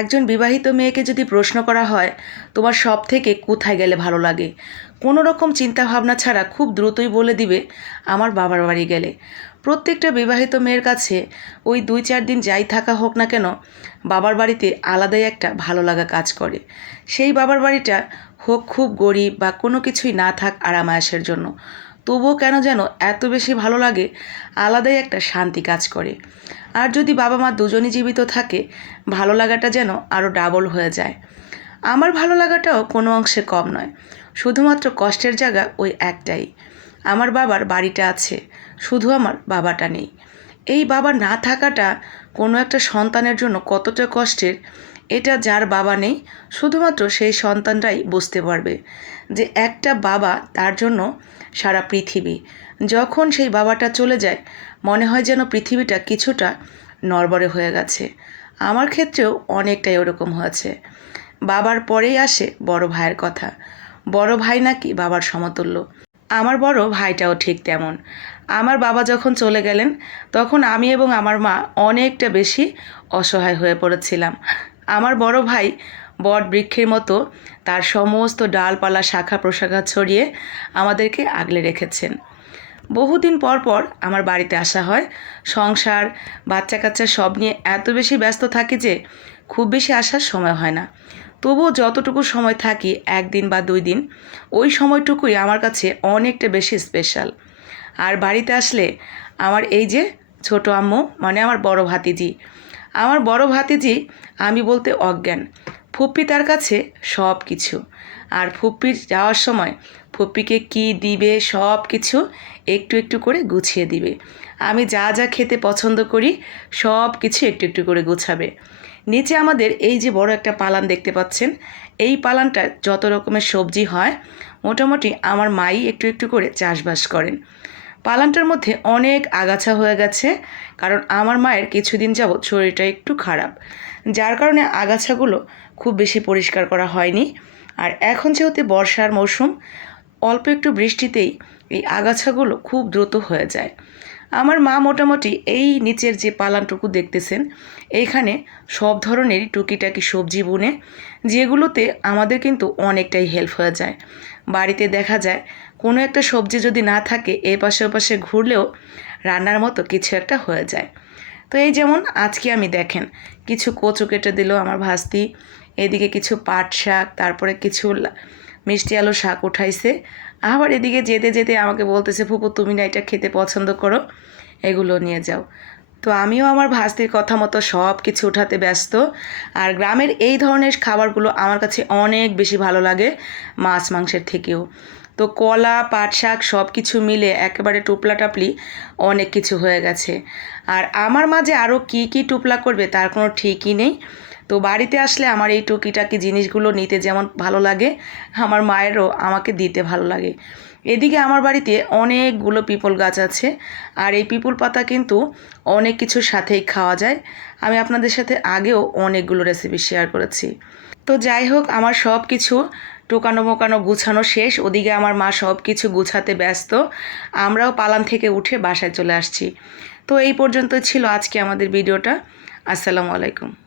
একজন বিবাহিত মেয়েকে যদি প্রশ্ন করা হয়, তোমার সব থেকে কোথায় গেলে ভালো লাগে? কোনো রকম চিন্তাভাবনা ছাড়া খুব দ্রুতই বলে দিবে, আমার বাবার বাড়ি গেলে। প্রত্যেকটা বিবাহিত মেয়ের কাছে ওই দুই চার দিন যাই থাকা হোক না কেন, বাবার বাড়িতে আলাদাই একটা ভালো লাগা কাজ করে। সেই বাবার বাড়িটা হোক খুব গরিব বা কোনো কিছুই না থাক আরামায়াসের জন্য। তবুও কেন যেন এত বেশি ভালো লাগে, আলাদাই একটা শান্তি কাজ করে। আর যদি বাবা মা দুজনই জীবিত থাকে, ভালো লাগাটা যেন আরও ডাবল হয়ে যায়। আমার ভালো লাগাটাও কোনো অংশে কম নয়, শুধুমাত্র কষ্টের জায়গা ওই একটাই। আমার বাবার বাড়িটা আছে, শুধু আমার বাবাটা নেই। এই বাবা না থাকাটা কোনো একটা সন্তানের জন্য কতটা কষ্টের, এটা যার বাবা নেই, শুধুমাত্র সেই সন্তানরাই বুঝতে পারবে যে একটা বাবা তার জন্য সারা পৃথিবী। যখন সেই বাবাটা চলে যায়, মনে হয় যেন পৃথিবীটা কিছুটা নড়বড়ে হয়ে গেছে। আমার ক্ষেত্রেও অনেকটাই ওরকম হয়েছে। বাবার পরেই আসে বড় ভাইয়ের কথা। বড় ভাই নাকি বাবার সমতুল্য। আমার বড় ভাইটাও ঠিক তেমন। আমার বাবা যখন চলে গেলেন, তখন আমি এবং আমার মা অনেকটা বেশি অসহায় হয়ে পড়েছিলাম। আমার বড় ভাই বট বৃক্ষের মতো তার সমস্ত ডালপালা, শাখা প্রশাখা ছড়িয়ে আমাদেরকে আগলে রেখেছেন। বহুদিন পর পর আমার বাড়িতে আসা হয়। সংসার বাচ্চা কাচ্চা সব নিয়ে এত বেশি ব্যস্ত থাকি যে খুব বেশি আসার সময় হয় না। তবুও যতটুকু সময় থাকি, একদিন বা দুই দিন, ওই সময়টুকুই আমার কাছে অনেকটা বেশি স্পেশাল আর বাড়িতে আসলে আমার এই যে ছোট আম্মু মানে আমার বড় ভাতিজি, আমার বড় ভাতিজি আমি বলতে অজ্ঞান। ফুপ্পি তার কাছে সব কিছু। আর ফুপ্পির যাওয়ার সময় ফুপ্পিকে কি দিবে সব কিছু একটু একটু করে গুছিয়ে দিবে। আমি যা যা খেতে পছন্দ করি সব কিছু একটু একটু করে গুছাবে। নিচে আমাদের এই যে বড় একটা পালান দেখতে পাচ্ছেন, এই পালানটা যত রকমের সবজি হয়, মোটামুটি আমার মাই একটু একটু করে চাষবাস করেন। পালানটার মধ্যে অনেক আগাছা হয়ে গেছে, কারণ আমার মায়ের কিছুদিন যাবৎ শরীরটা একটু খারাপ। যার কারণে আগাছাগুলো খুব বেশি পরিষ্কার করা হয়নি। আর এখন যেহেতু বর্ষার মৌসুম, অল্প একটু বৃষ্টিতেই এই আগাছাগুলো খুব দ্রুত হয়ে যায়। আমার মা মোটামুটি এই নিচের যে পালানটুকু দেখতেছেন, এইখানে সব ধরনেরই টুকিটাকি সবজি বুনে, যেগুলোতে আমাদের কিন্তু অনেকটাই হেল্প হয়ে যায়। বাড়িতে দেখা যায়, কোনো একটা সবজি যদি না থাকে, এ পাশে ও পাশে ঘুরলেও রান্নার মতো কিছু একটা হয়ে যায়। তো এই যেমন আজকে আমি দেখেন, কিছু কচু কেটে দিল আমার ভাস্তি, এদিকে কিছু পাট শাক, তারপরে কিছু মিষ্টি আলু শাক উঠাইছে। আবার এদিকে যেতে যেতে আমাকে বলতেছে, ফুপু, তুমি না এটা খেতে পছন্দ করো, এগুলো নিয়ে যাও। তো আমিও আমার ভাস্তির কথা মতো সব কিছু উঠাতে ব্যস্ত। আর গ্রামের এই ধরনের খাবারগুলো আমার কাছে অনেক বেশি ভালো লাগে, মাছ মাংসের থেকেও। তো কলা, পাট শাক সব কিছু মিলে একেবারে টুপলা টাপলি অনেক কিছু হয়ে গেছে। আর আমার মাঝে আরও কী কী টুপলা করবে তার কোনো ঠিকই নেই। তো বাড়িতে আসলে আমার এই টুকিটাকি জিনিসগুলো নিতে যেমন ভালো লাগে, আমার মায়েরও আমাকে দিতে ভালো লাগে। এদিকে আমার বাড়িতে অনেকগুলো পিপল গাছ আছে, আর এই পিপল পাতা কিন্তু অনেক কিছুর সাথেই খাওয়া যায়। আমি আপনাদের সাথে আগেও অনেকগুলো রেসিপি শেয়ার করেছি। তো যাই হোক, আমার সব কিছু টোকানো মোকানো গুছানো শেষ। ওদিকে আমার মা সব কিছু গুছাতে ব্যস্ত। আমরাও পালান থেকে উঠে বাসায় চলে আসছি। তো এই পর্যন্ত ছিল আজকে আমাদের ভিডিওটা। আসসালামু আলাইকুম।